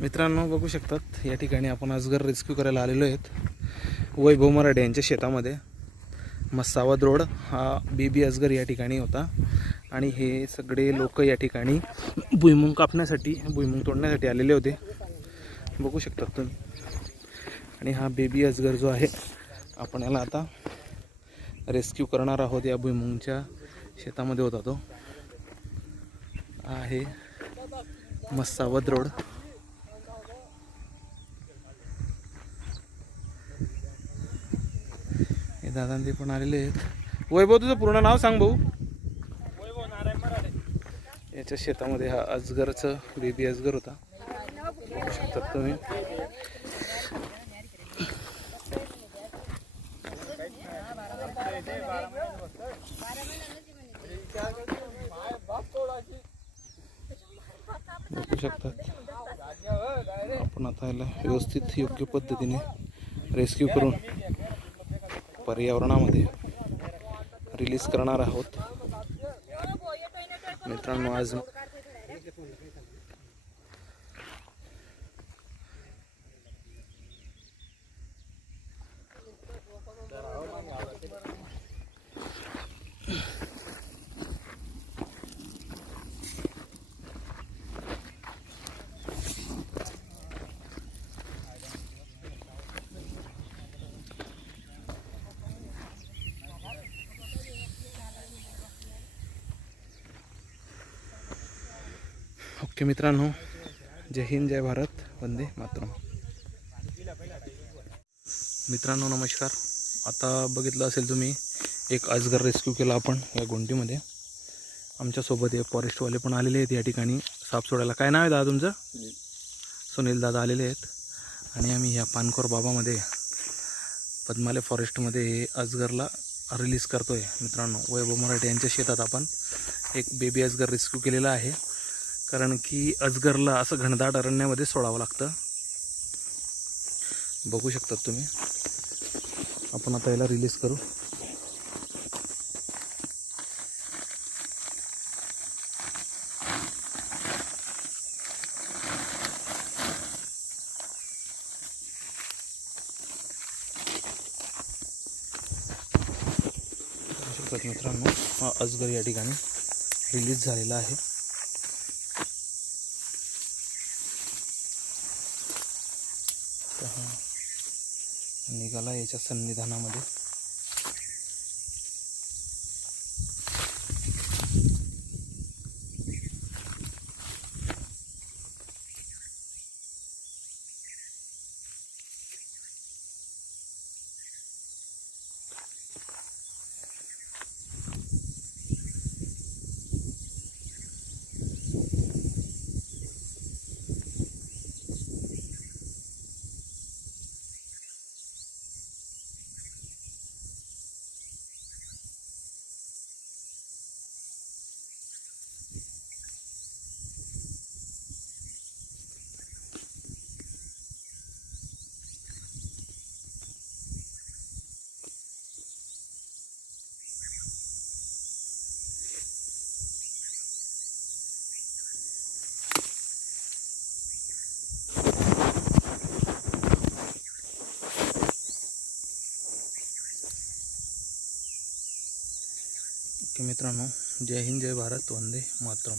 मित्रांनो बघू शकतात या ठिकाणी आपण अजगर रेस्क्यू करायला आलेलो आहेत वैभव मराठे यांच्या शेतामध्ये. मसावद रोड हा बेबी अजगर या ठिकाणी होता आणि हे सगळे लोक या ठिकाणी भुईमुंग कापण्यासाठी भुईमुंग तोडण्यासाठी आलेले होते बघू शकतात तुम्ही. आणि हा बेबी अजगर जो आहे आपण याला आता रेस्क्यू करणार आहोत. या भुईमुंगच्या शेतामध्ये होता तो आहे मसावद रोड. हे दादा ते पण आलेले आहेत. वैभव तुझं पूर्ण नाव सांग भाऊ. वैभव नारायण मराठे. याच्या शेतामध्ये हा अजगरचं बेबी अजगर होता बघू शकतात तुम्ही. बघू शकतात आपण आता याला व्यवस्थित योग्य पद्धतीने रेस्क्यू करून पर्यावरणामध्ये रिलीज करणार आहोत. मित्रांनो आज ओके मित्रांनो, जय हिंद जय भारत वंदे मातरम. मित्रांनो नमस्कार. आता बघितलं असेल तुम्ही एक अजगर रेस्क्यू केला आपण या गुंटीमध्ये. आमच्यासोबत एक फॉरेस्टवाले पण आलेले आहेत या ठिकाणी साप सोडायला. काय नाव आहे दादा तुमचं? सुनील दादा आलेले आहेत. आणि आम्ही ह्या पानखोर बाबामध्ये पद्माले फॉरेस्टमध्ये हे अजगरला रिलीज करतोय. मित्रांनो वैभव मराठे यांच्या शेतात आपण एक बेबी अजगर रेस्क्यू केलेला आहे. कारण की अजगरला असं घनदाट अरण्यामध्ये सोडावं लागतं बघू शकतात तुम्ही. आपण आता याला रिलीज करू. मित्रांनो हा अजगर या ठिकाणी रिलीज झालेला आहे. निघाला याच्या सन्निधानामध्ये. मित्रांनो जय हिंद जय भारत वंदे मातरम.